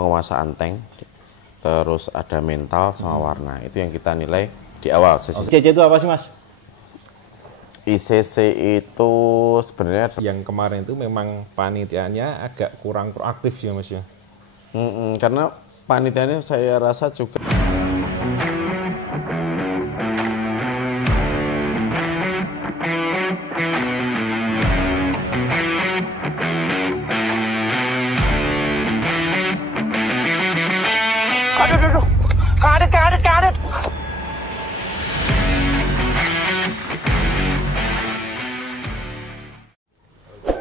penguasaan tank, terus ada mental sama warna. Itu yang kita nilai di awal sesi. ICC itu apa sih Mas? ICC itu sebenarnya Yang kemarin itu memang panitianya agak kurang proaktif ya Mas ya? karena panitianya saya rasa juga Aduh, kadet.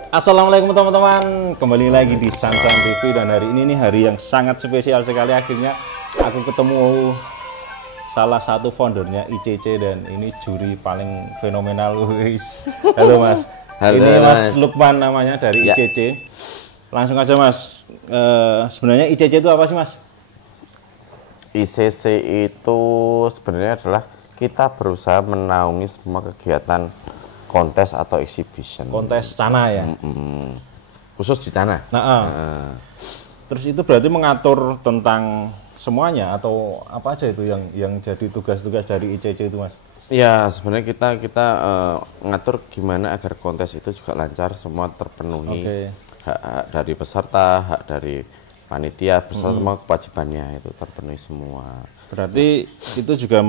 Assalamualaikum teman-teman, kembali lagi di Sansan TV dan hari ini nih hari yang sangat spesial sekali. Akhirnya aku ketemu salah satu foundernya ICC dan ini juri paling fenomenal. Halo Mas. Halo, ini Mas. Mas Lukman namanya dari Ya. ICC. Langsung aja Mas, sebenarnya ICC itu apa sih Mas? ICC itu sebenarnya adalah kita berusaha menaungi semua kegiatan kontes atau exhibition. Kontes Cana ya? Khusus di Cana. Terus itu berarti mengatur tentang semuanya atau apa aja itu yang jadi tugas-tugas dari ICC itu Mas? Ya sebenarnya kita ngatur gimana agar kontes itu juga lancar, semua terpenuhi. Oke. Hak dari peserta, hak dari panitia, beserta semua kewajibannya itu terpenuhi semua. Berarti itu juga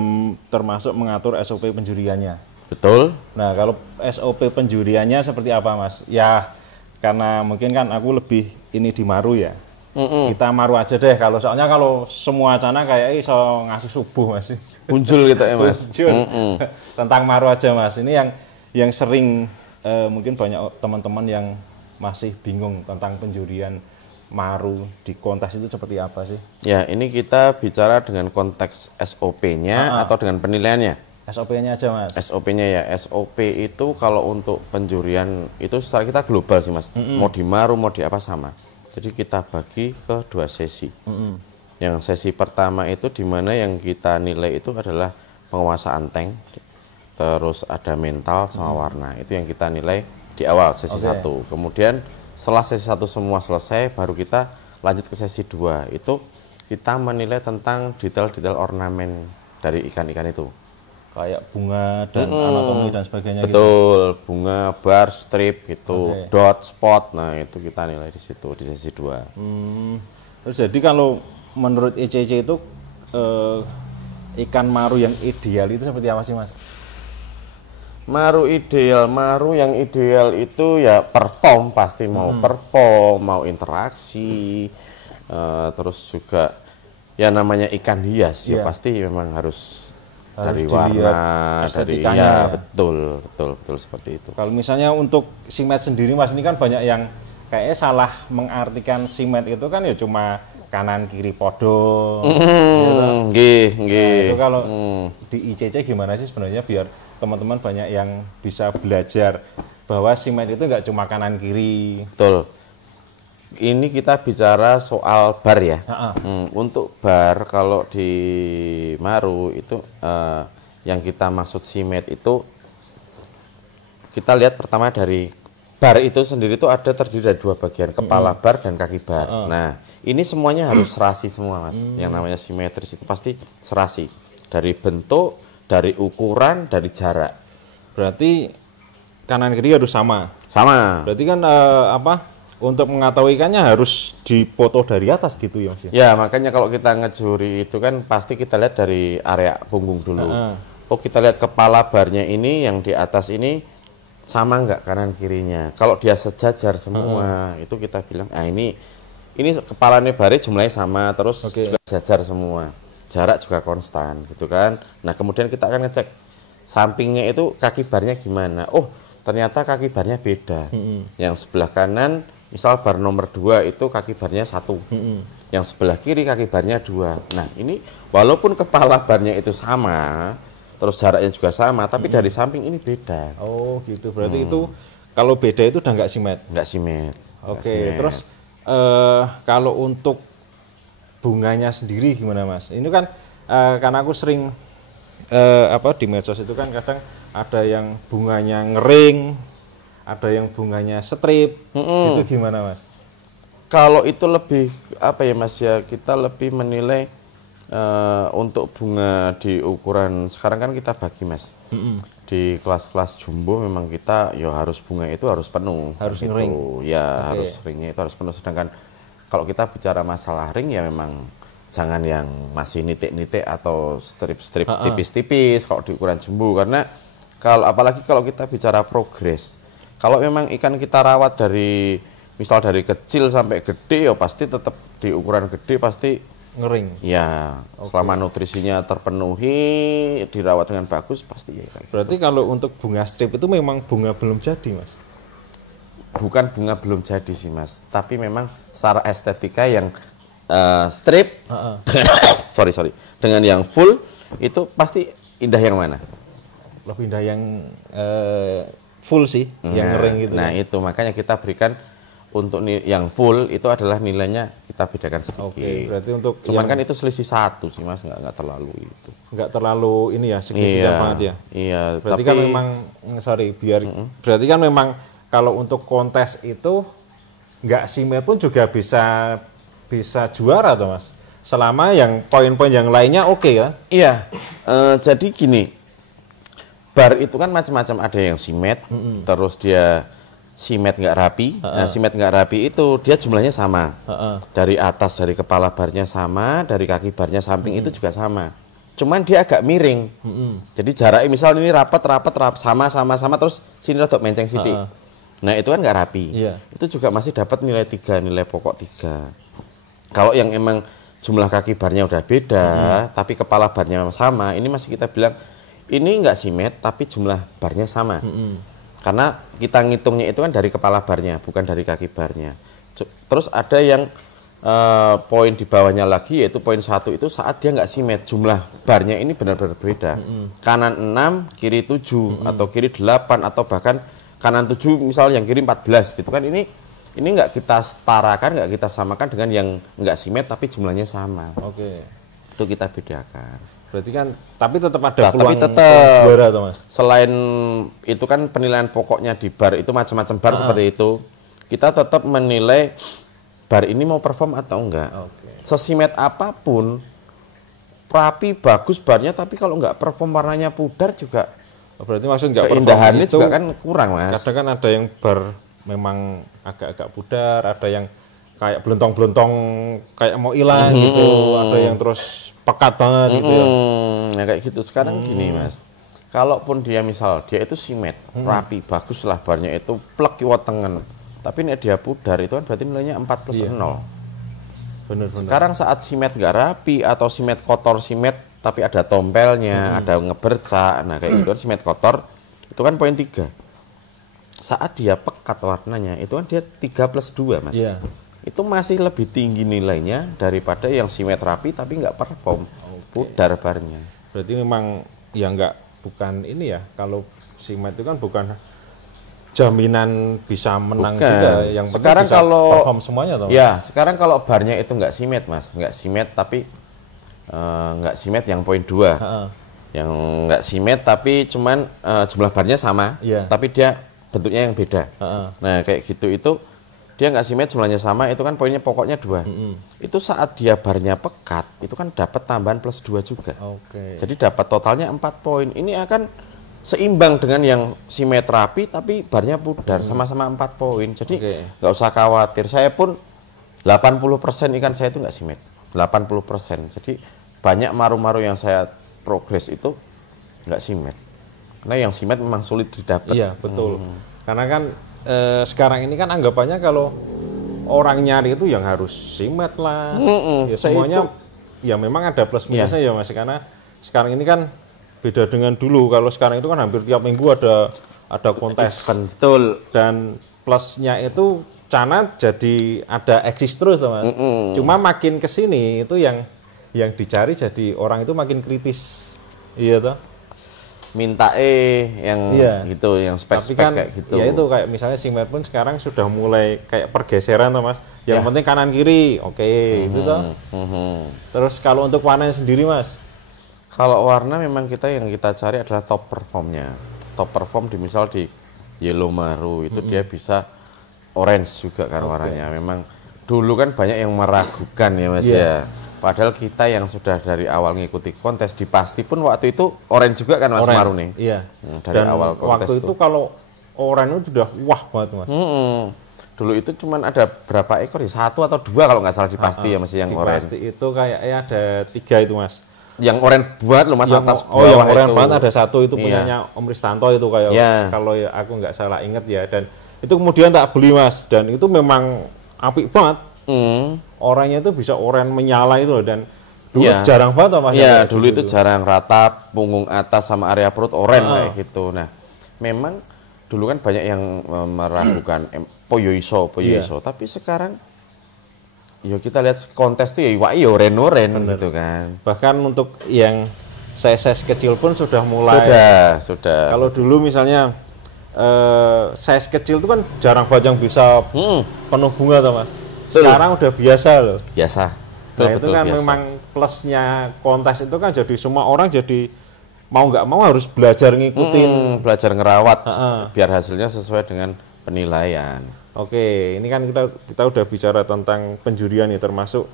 termasuk mengatur SOP penjuriannya? Betul. Nah, kalau SOP penjuriannya seperti apa, Mas? Ya, karena mungkin kan aku lebih ini di Maru ya. Kita Maru aja deh. Soalnya kalau semua Cana kayak iso ngasih subuh, Mas. Muncul gitu ya, Mas. Muncul. Tentang Maru aja, Mas. Ini yang sering mungkin banyak teman-teman yang masih bingung tentang penjurian Maru di kontes itu seperti apa sih? Ya, ini kita bicara dengan konteks SOP-nya atau dengan penilaiannya. SOP-nya aja, Mas. SOP-nya ya, SOP itu kalau untuk penjurian itu secara kita global sih Mas. Mau di Maru, mau di apa sama. Jadi kita bagi ke dua sesi. Yang sesi pertama itu di mana yang kita nilai itu adalah penguasaan tank, terus ada mental sama warna. Itu yang kita nilai di awal sesi 1. Kemudian setelah sesi 1 semua selesai, baru kita lanjut ke sesi 2. Itu kita menilai tentang detail-detail ornamen dari ikan-ikan itu. Kayak bunga dan anatomi dan sebagainya gitu. Betul, bunga, bar, strip gitu, dot, spot. Nah, itu kita nilai di situ di sesi 2. Terus jadi kalau menurut ICC itu ikan Maru yang ideal itu seperti apa sih, Mas? Maru yang ideal itu ya perform, pasti mau perform, mau interaksi, terus juga ya namanya ikan hias ya pasti memang harus dari warna, dari ya, betul seperti itu. Kalau misalnya untuk simet sendiri Mas, ini kan banyak yang kayaknya salah mengartikan simet itu kan ya cuma kanan kiri podo. Nggih. Nah, itu kalau di ICC gimana sih sebenarnya biar teman-teman banyak yang bisa belajar bahwa simet itu nggak cuma kanan kiri. Betul. Ini kita bicara soal bar ya. Untuk bar kalau di Maru itu yang kita maksud simet itu kita lihat pertama dari bar itu sendiri itu ada terdiri dari dua bagian, kepala bar dan kaki bar. Nah, ini semuanya harus serasi semua, Mas. Yang namanya simetris itu pasti serasi. Dari bentuk, dari ukuran, dari jarak. Berarti kanan kiri harus sama. Sama. Berarti kan untuk mengetahui ikannya harus dipoto dari atas gitu ya Mas? Ya, makanya kalau kita ngejuri itu kan pasti kita lihat dari area punggung dulu. Oh, kita lihat kepala barnya ini yang di atas ini sama nggak kanan kirinya. Kalau dia sejajar semua, itu kita bilang, ini kepalanya barnya jumlahnya sama, terus juga sejajar semua. Jarak juga konstan gitu kan. Nah, kemudian kita akan ngecek sampingnya itu kaki barnya gimana. Oh, ternyata kaki barnya beda. Yang sebelah kanan misal bar nomor 2 itu kaki barnya 1, yang sebelah kiri kaki barnya 2. Nah, ini walaupun kepala barnya itu sama, terus jaraknya juga sama, tapi dari samping ini beda. Oh gitu, berarti itu kalau beda itu udah nggak simet? Nggak simet. Oke, terus kalau untuk bunganya sendiri gimana Mas? Ini kan karena aku sering di medsos itu kan kadang ada yang bunganya ngering, ada yang bunganya strip, itu gimana Mas? Kalau itu lebih apa ya Mas ya, kita lebih menilai untuk bunga di ukuran sekarang kan kita bagi Mas. Di kelas-kelas jumbo memang kita ya harus bunga itu harus penuh. Harus gitu. ring. Ya, harus ringnya itu harus penuh. Sedangkan kalau kita bicara masalah ring ya memang jangan yang masih nitik-nitik atau strip-strip tipis-tipis kalau di ukuran jumbo, karena apalagi kalau kita bicara progres. Kalau memang ikan kita rawat dari misal dari kecil sampai gede ya pasti tetap di ukuran gede pasti ngering. Ya, selama nutrisinya terpenuhi, dirawat dengan bagus pasti ya. Berarti kalau untuk bunga strip itu memang bunga belum jadi, Mas? Bukan bunga belum jadi sih, Mas. Tapi memang secara estetika yang strip, sorry, dengan yang full itu pasti indah yang mana? Lebih indah yang full sih, yang ngering gitu. Nah, itu makanya kita berikan untuk yang full itu adalah nilainya kita bedakan sedikit. Oke, berarti untuk cuman kan itu selisih 1 sih Mas, nggak terlalu itu. Nggak terlalu ini ya, signifikan banget ya. Iya, berarti tapi kan memang berarti kan memang kalau untuk kontes itu nggak simet pun juga bisa juara tuh Mas. Selama yang poin-poin yang lainnya oke ya. Iya. Jadi gini. Bar itu kan macam-macam, ada yang simet, terus dia simet nggak rapi. Nah, simet nggak rapi itu dia jumlahnya sama. Dari atas, dari kepala barnya sama, dari kaki barnya samping itu juga sama. Cuman dia agak miring. Jadi jaraknya misal ini rapat sama terus sini rodok menceng sidik. Nah, itu kan nggak rapi. Itu juga masih dapat nilai 3, nilai pokok 3. Kalau yang emang jumlah kaki barnya udah beda, tapi kepala barnya sama, ini masih kita bilang ini nggak simet tapi jumlah barnya sama. Karena kita ngitungnya itu kan dari kepala barnya, bukan dari kaki barnya. Terus ada yang poin di bawahnya lagi, yaitu poin 1 itu saat dia nggak simet, jumlah barnya ini benar-benar berbeda. Kanan 6, kiri 7, atau kiri 8, atau bahkan kanan 7 misal yang kiri 14 gitu kan. Ini nggak kita setarakan, nggak kita samakan dengan yang nggak simet tapi jumlahnya sama. Oke. Itu kita bedakan. Berarti kan, tapi tetap ada peluang juara tuh Mas. Selain itu kan penilaian pokoknya di bar itu macam-macam bar seperti itu. Kita tetap menilai bar ini mau perform atau enggak. Sesimet apapun, rapi, bagus barnya, tapi kalau enggak perform warnanya pudar juga. Berarti maksud enggak keindahannya juga kan kurang Mas. Kadang kan ada yang bar memang agak-agak pudar, ada yang kayak belentong-belentong kayak mau hilang gitu, ada yang terus pekat banget gitu ya. Nah kayak gitu. Sekarang gini Mas, kalaupun dia misal dia itu simet, rapi, bagus lah barnya itu plek kiwat tengen, tapi ini dia pudar itu kan berarti nilainya 4+0. Bener. Sekarang saat simet nggak rapi atau simet kotor simet tapi ada tompelnya, ada ngebercak, nah kayak gitu kan simet kotor itu kan poin 3. Saat dia pekat warnanya itu kan dia 3+2 Mas. Itu masih lebih tinggi nilainya daripada yang simet rapi tapi nggak perform, pudar barnya. Berarti memang ya bukan ini ya, kalau simet itu kan bukan jaminan bisa menang juga. Yang sekarang bisa kalau perform semuanya toh. Ya, sekarang kalau barnya itu nggak simet Mas, nggak simet tapi nggak simet yang poin 2. Yang nggak simet tapi cuman jumlah barnya sama, tapi dia bentuknya yang beda. Nah kayak gitu itu dia nggak simet jumlahnya sama, itu kan poinnya pokoknya 2. Itu saat dia barnya pekat itu kan dapat tambahan +2 juga. Jadi dapat totalnya 4 poin. Ini akan seimbang dengan yang simet rapi tapi barnya pudar, sama-sama 4 poin. Jadi nggak usah khawatir. Saya pun 80% ikan saya itu nggak simet, 80%. Jadi banyak maru-maru yang saya progres itu nggak simet. Karena yang simet memang sulit didapat. Iya betul. Karena kan sekarang ini kan anggapannya kalau orang nyari itu yang harus simet lah. Ya semuanya ya memang ada plus minusnya ya Mas, karena sekarang ini kan beda dengan dulu. Kalau sekarang itu kan hampir tiap minggu ada kontes. Betul. Dan plusnya itu Cana jadi ada eksis terus Mas. Cuma makin kesini itu yang dicari jadi orang itu makin kritis. Iya toh. Minta yang gitu, yang spek-spek kan, kayak gitu. Ya itu kayak misalnya simet pun sekarang sudah mulai kayak pergeseran toh Mas. Yang penting kanan kiri, itu toh. Terus kalau untuk warnanya sendiri Mas? Kalau warna memang yang kita cari adalah top performnya. Top perform misal di yellow maru itu dia bisa orange juga kan warnanya. Memang Dulu kan banyak yang meragukan ya Mas ya. Padahal kita yang sudah dari awal ngikuti kontes di Pasti pun waktu itu oranye juga kan Mas Maru nih. Iya. Dari Dan awal kontes waktu itu kalau oranye itu sudah wah banget Mas. Dulu itu cuman ada berapa ekor ya? 1 atau 2 kalau nggak salah di Pasti ya Mas yang Di oranye. Pasti itu kayaknya ada 3 itu Mas. Yang oranye buat loh Mas atas yang bawah oranye itu. banget ada 1 itu punyanya Om Ristanto itu kayak kalau ya aku nggak salah inget ya, dan itu kemudian tak beli Mas, dan itu memang apik banget. Oranye itu bisa oranye menyala itu loh, dan dulu jarang banget Mas. Iya, dulu itu jarang, rata punggung atas sama area perut oranye kayak gitu. Nah, memang dulu kan banyak yang meragukan Poyoiso, tapi sekarang yo kita lihat kontes tuh ya oranye gitu kan. Bahkan untuk yang size kecil pun sudah mulai. Sudah. Kalau dulu misalnya size kecil itu kan jarang banget yang bisa penuh bunga tuh Mas. Sekarang udah biasa loh. Biasa. Nah itu kan biasa. Memang plusnya kontes itu kan jadi semua orang jadi mau nggak mau harus belajar ngikutin, belajar ngerawat biar hasilnya sesuai dengan penilaian. Oke, ini kan kita udah bicara tentang penjurian ya, termasuk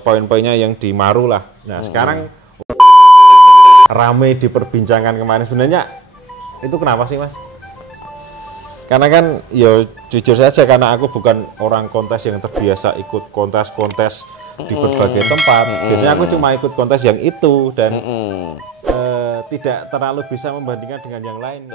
poin-poinnya yang di Maru lah. Nah sekarang rame diperbincangkan kemarin, sebenarnya itu kenapa sih Mas? Karena kan ya jujur saja, karena aku bukan orang kontes yang terbiasa ikut kontes-kontes di berbagai tempat. Biasanya aku cuma ikut kontes yang itu dan tidak terlalu bisa membandingkan dengan yang lain.